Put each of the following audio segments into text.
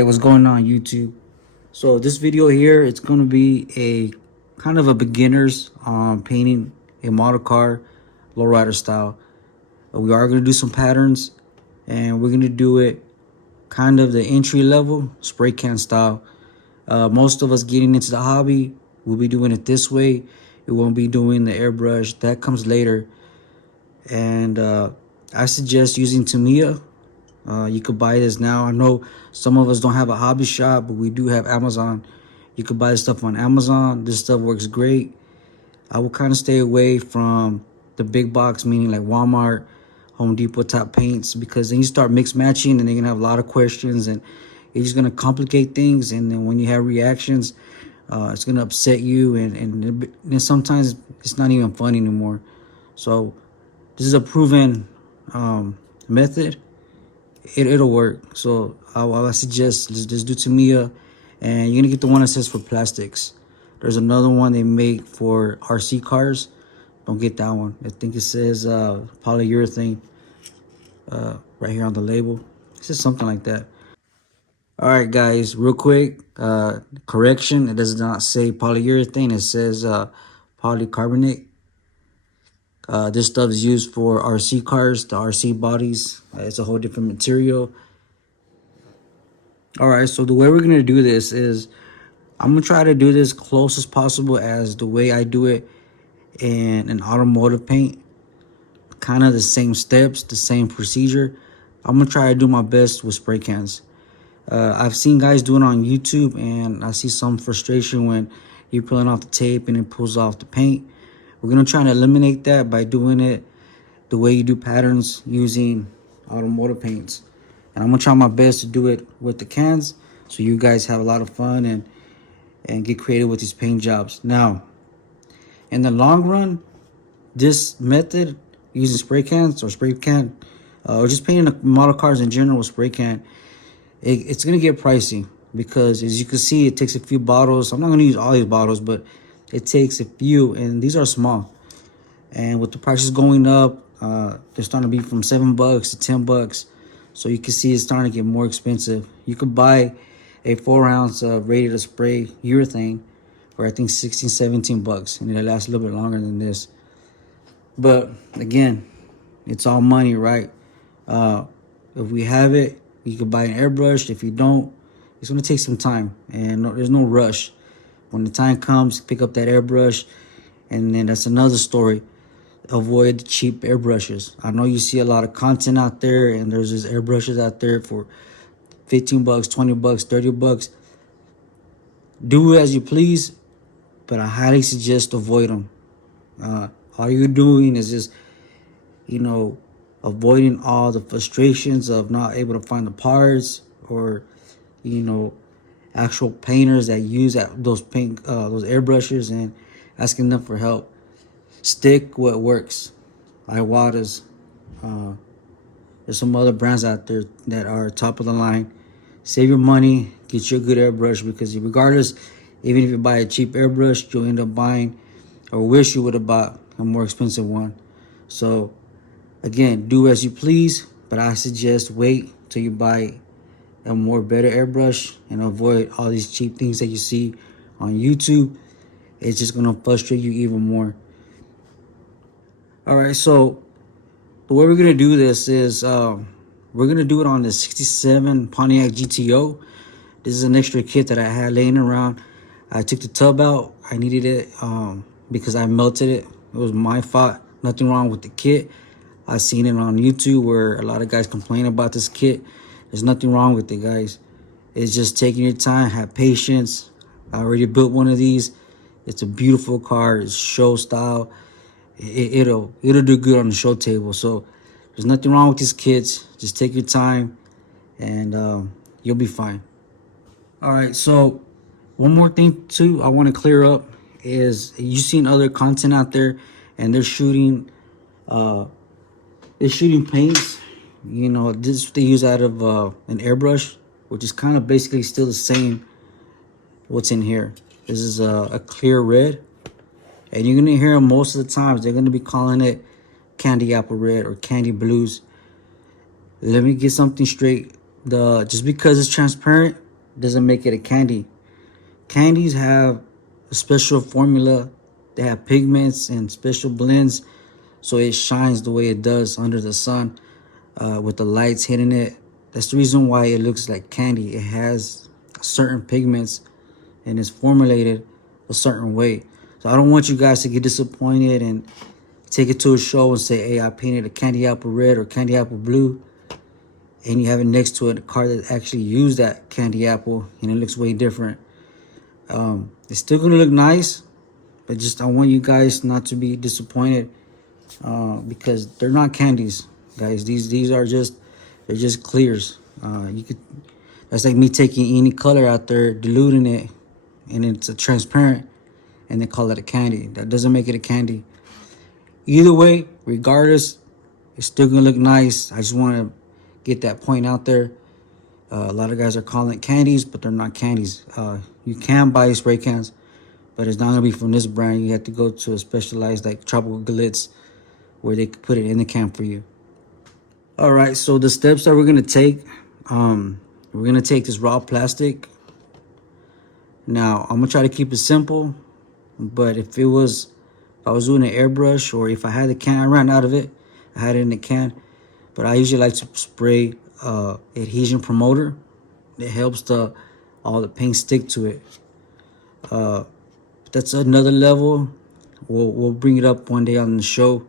Hey, what's going on YouTube? So this video here, it's going to be a kind of a beginner's painting a model car lowrider style. We are going to do some patterns, and we're going to do it kind of the entry level spray can style. Most of us getting into the hobby will be doing it this way. We won't be doing the airbrush. That comes later. And I suggest using Tamiya. You could buy this now. I know some of us don't have a hobby shop, but we do have Amazon. You could buy this stuff on Amazon. This stuff works great. I will kind of stay away from the big box, meaning like Walmart, Home Depot type paints, because then you start mix matching and they're gonna have a lot of questions and it's just gonna complicate things. And then when you have reactions, it's gonna upset you, and sometimes it's not even fun anymore. So this is a proven method. It'll work. So I suggest just do Tamiya, and you're gonna get the one that says for plastics. There's another one they make for RC cars. Don't get that one. I think it says polyurethane right here on the label. It says something like that. All right, guys, real quick correction. It does not say polyurethane. It says polycarbonate. This stuff is used for RC cars, the RC bodies. It's a whole different material. All right, so the way we're going to do this is I'm going to try to do this close as possible as the way I do it in an automotive paint. Kind of the same steps, the same procedure. I'm going to try to do my best with spray cans. I've seen guys do it on YouTube, and I see some frustration when you're pulling off the tape and it pulls off the paint. We're going to try to eliminate that by doing it the way you do patterns using automotive paints. And I'm going to try my best to do it with the cans so you guys have a lot of fun and get creative with these paint jobs. Now, in the long run, this method using spray cans or spray can or just painting model cars in general with spray can, it's going to get pricey because, as you can see, it takes a few bottles. I'm not going to use all these bottles, but it takes a few, and these are small. And with the prices going up, they're starting to be from $7 to $10. So you can see it's starting to get more expensive. You could buy a 4-ounce ready to spray urethane for I think $16-17, and it'll last a little bit longer than this. But again, it's all money, right? If we have it, you can buy an airbrush. If you don't, it's gonna take some time, and there's no rush. When the time comes, pick up that airbrush, and then that's another story. Avoid the cheap airbrushes. I know you see a lot of content out there, and there's just airbrushes out there for $15, $20, $30. Do as you please, but I highly suggest avoid them. All you're doing is just, avoiding all the frustrations of not able to find the parts, or, actual painters that use those airbrushes, and asking them for help. Stick what works. Iwata's. There's some other brands out there that are top of the line. Save your money. Get you a good airbrush, because regardless, even if you buy a cheap airbrush, you'll end up buying, or wish you would have bought, a more expensive one. So again, do as you please, but I suggest wait till you buy a more better airbrush and avoid all these cheap things that you see on YouTube. It's just gonna frustrate you even more. All right, so the way we're gonna do this is we're gonna do it on the 67 Pontiac GTO. This is an extra kit that I had laying around. I took the tub out. I needed it because I melted it. It was my fault. Nothing wrong with the kit. I've seen it on YouTube where a lot of guys complain about this kit. There's nothing wrong with it, guys. It's just taking your time. Have patience. I already built one of these. It's a beautiful car. It's show style. It'll do good on the show table. So there's nothing wrong with these kits. Just take your time, and you'll be fine. All right, so one more thing too I want to clear up is, you've seen other content out there, and they're shooting paints. This they use out of an airbrush, which is kind of basically still the same what's in here. This is a clear red, and you're gonna hear most of the times they're gonna be calling it candy apple red or candy blues. Let me get something straight. Just because it's transparent doesn't make it a candy. Candies have a special formula. They have pigments and special blends, so it shines the way it does under the sun, with the lights hitting it. That's the reason why it looks like candy. It has certain pigments and it's formulated a certain way. So I don't want you guys to get disappointed and take it to a show and say, hey, I painted a candy apple red or candy apple blue, and you have it next to it a car that actually used that candy apple and it looks way different. It's still gonna look nice, but just I want you guys not to be disappointed, because they're not candies, guys. These are just, they're just clears. You could, that's like me taking any color out there, diluting it, and it's a transparent, and they call it a candy. That doesn't make it a candy. Either way, regardless, it's still gonna look nice. I just want to get that point out there. A lot of guys are calling it candies, but they're not candies. You can buy spray cans, but it's not gonna be from this brand. You have to go to a specialized like Tropical Glitz, where they could put it in the can for you. All right, so the steps that we're gonna take, we're gonna take this raw plastic. Now I'm gonna try to keep it simple, but if I was doing an airbrush, or if I had the can, I ran out of it. I had it in the can, but I usually like to spray adhesion promoter. It helps all the paint stick to it. That's another level. We'll bring it up one day on the show,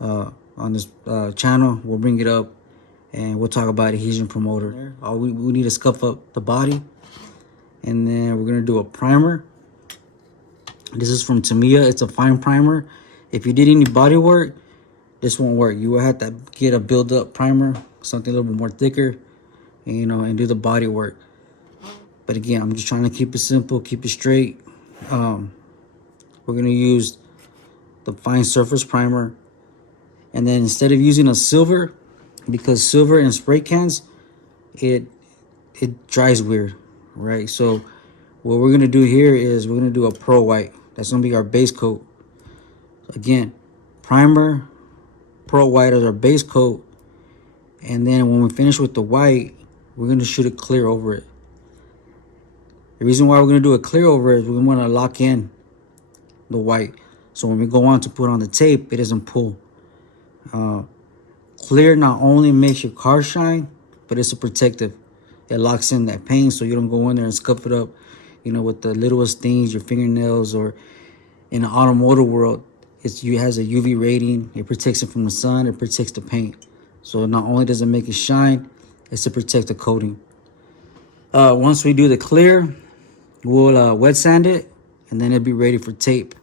on this channel. We'll bring it up and we'll talk about adhesion promoter. We need to scuff up the body, and then we're gonna do a primer. This is from Tamiya. It's a fine primer. If you did any body work, this won't work. You will have to get a build-up primer, something a little bit more thicker, and do the body work. But again, I'm just trying to keep it simple, keep it straight. We're gonna use the fine surface primer, and then instead of using a silver, because silver in spray cans, it dries weird, right? So what we're gonna do here is we're gonna do a pearl white. That's gonna be our base coat. Again, primer, pearl white as our base coat, and then when we finish with the white, we're gonna shoot it clear over it. The reason why we're gonna do a clear over it is we want to lock in the white, so when we go on to put on the tape, it doesn't pull. Clear not only makes your car shine, but it's a protective. It locks in that paint, so you don't go in there and scuff it up, with the littlest things, your fingernails, or in the automotive world, it has a UV rating. It protects it from the sun. It protects the paint. So not only does it make it shine, it's to protect the coating. Once we do the clear, we'll wet sand it, and then it'll be ready for tape.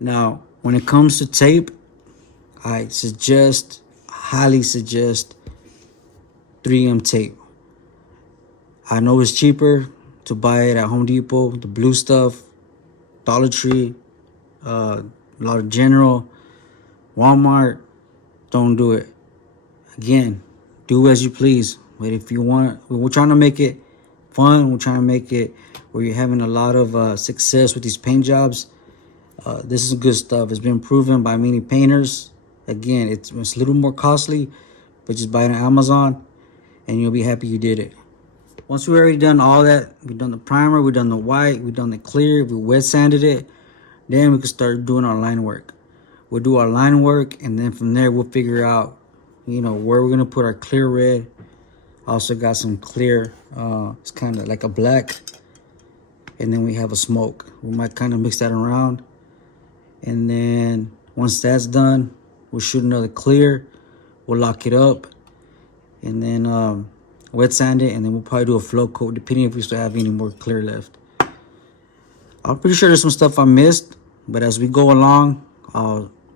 Now, when it comes to tape, I highly suggest 3M tape. I know it's cheaper to buy it at Home Depot, the blue stuff, Dollar Tree, Dollar General, Walmart. Don't do it. Again, do as you please. But if you want, we're trying to make it fun. We're trying to make it where you're having a lot of success with these paint jobs. This is good stuff. It's been proven by many painters. Again, it's a little more costly, but just buy it on Amazon and you'll be happy you did it. Once we've already done all that, we've done the primer, we've done the white, we've done the clear, we wet sanded it, then we can start doing our line work. We'll do our line work, and then from there we'll figure out, where we're gonna put our clear red. Also got some clear, it's kind of like a black, and then we have a smoke. We might kind of mix that around, and then once that's done, we'll shoot another clear, we'll lock it up, and then wet sand it, and then we'll probably do a float coat depending if we still have any more clear left. I'm pretty sure there's some stuff I missed, but as we go along,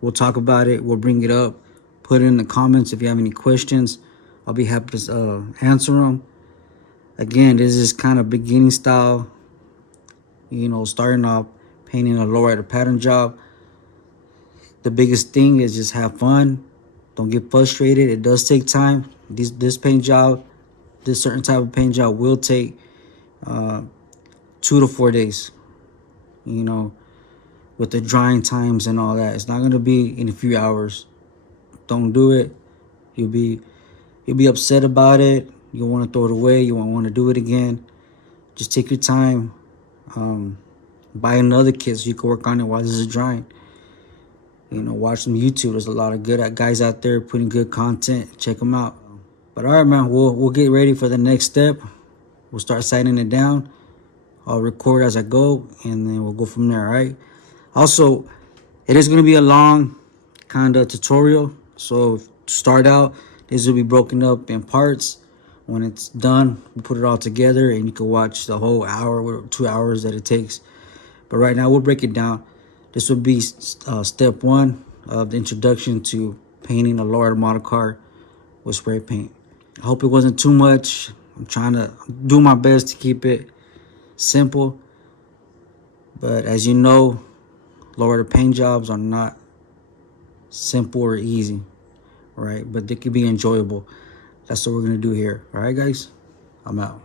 we'll talk about it. We'll bring it up. Put it in the comments if you have any questions. I'll be happy to answer them. Again, this is kind of beginning style, starting off painting a lowrider pattern job. The biggest thing is just have fun. Don't get frustrated. It does take time. This paint job, this certain type of paint job will take 2 to 4 days, with the drying times and all that. It's not going to be in a few hours. Don't do it. You'll be upset about it. You want to throw it away. You won't want to do it again. Just take your time. Buy another kit so you can work on it while this is drying. You know, watch some YouTube. There's a lot of good guys out there putting good content. Check them out. But all right, man, we'll get ready for the next step. We'll start signing it down. I'll record as I go, and then we'll go from there, all right? Also, it is going to be a long kind of tutorial. So to start out, this will be broken up in parts. When it's done, we put it all together, and you can watch the whole hour or 2 hours that it takes. But right now, we'll break it down. This will be step 1 of the introduction to painting a Lowrider model car with spray paint. I hope it wasn't too much. I'm trying to do my best to keep it simple. But as you know, Lowrider paint jobs are not simple or easy, right? But they can be enjoyable. That's what we're going to do here. All right, guys? I'm out.